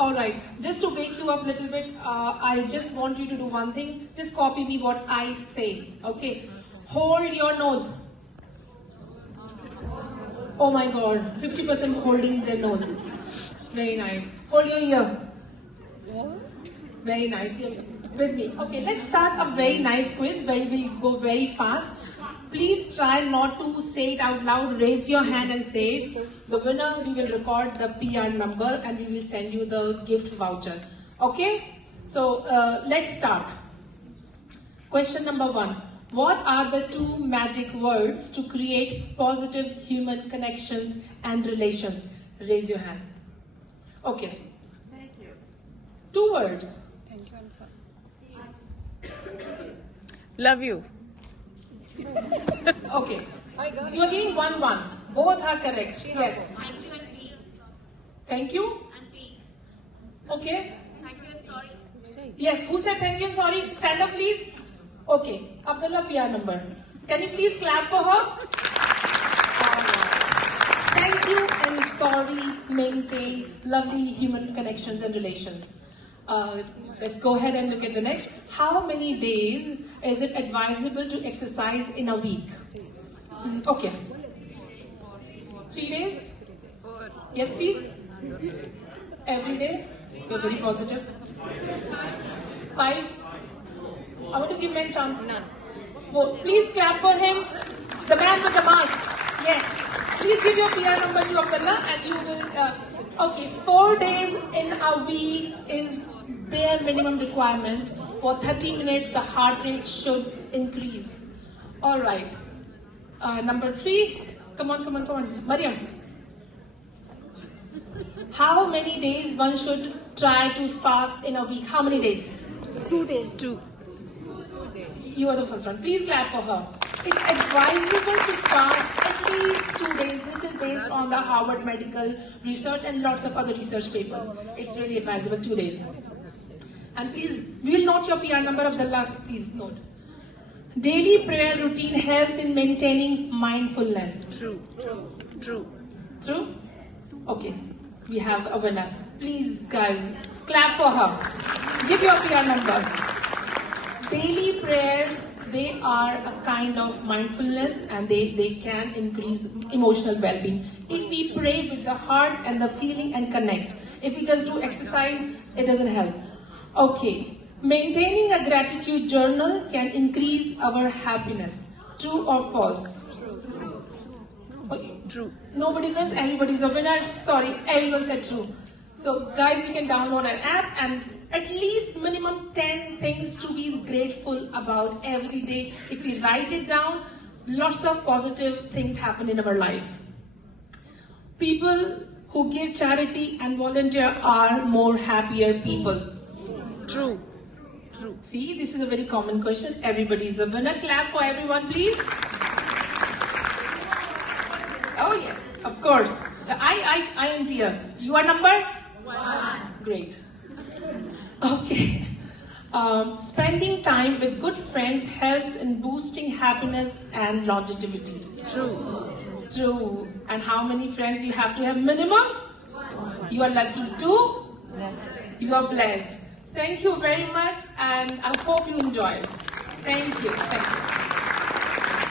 Alright, just to wake you up a little bit, I just want you to do one thing. Just copy me what I say. Okay? Hold your nose. Oh my god, 50% holding their nose. Very nice. Hold your ear. Very nice. You're with me. Okay, let's start a very nice quiz where we'll go very fast. Please try not to say it out loud. Raise your hand and say it. The winner, we will record the PR number and we will send you the gift voucher. Okay? So, let's start. Question number 1. What are the 2 magic words to create positive human connections and relations? Raise your hand. Okay. Thank you. 2 words. Thank you and sorry. Love you. Okay. You are giving 1-1. Both are correct. Yes. Thank you and please. Thank you. And please. Okay. Thank you and sorry. Yes. Who said thank you and sorry? Stand up, please. Okay. Abdullah, PR number. Can you please clap for her? Thank you and sorry maintain lovely human connections and relations. Let's go ahead and look at the next. How many days is it advisable to exercise in a week? Okay. 3 days? Yes, please. Every day? You're very positive. 5? I want to give men chance. None. Please clap for him. The man with the mask. Yes. Please give your PR number to Abdullah and you will... okay, 4 days in a week is bare minimum requirement. For 30 minutes, the heart rate should increase. Alright. Number 3. Come on. Mariam. How many days one should try to fast in a week? How many days? 2 days. 2. You are the first one. Please clap for her. It's advisable to fast at least 2 days. This is based on the Harvard Medical Research and lots of other research papers. It's really advisable 2 days. And please, we will note your PR number, Abdullah. Please note. Daily prayer routine helps in maintaining mindfulness. True. True? Okay. We have a winner. Please, guys, clap for her. Give your PR number. Daily prayers, they are a kind of mindfulness and they can increase emotional well-being. If we pray with the heart and the feeling and connect, if we just do exercise, it doesn't help. Okay, maintaining a gratitude journal can increase our happiness. True or false? True. Nobody wins, everybody's a winner. Sorry, everyone said true. So guys, you can download an app and at least minimum 10 things to be grateful about every day. If we write it down, lots of positive things happen in our life. People who give charity and volunteer are more happier people. True. See, this is a very common question. Everybody is a winner. Clap for everyone, please. Oh yes, of course. I am dear. You are number? 1. Great. Okay. Spending time with good friends helps in boosting happiness and longevity. True. And how many friends you have to have minimum? 1. You are lucky too. You are blessed. Thank you very much and I hope you enjoyed. Thank you.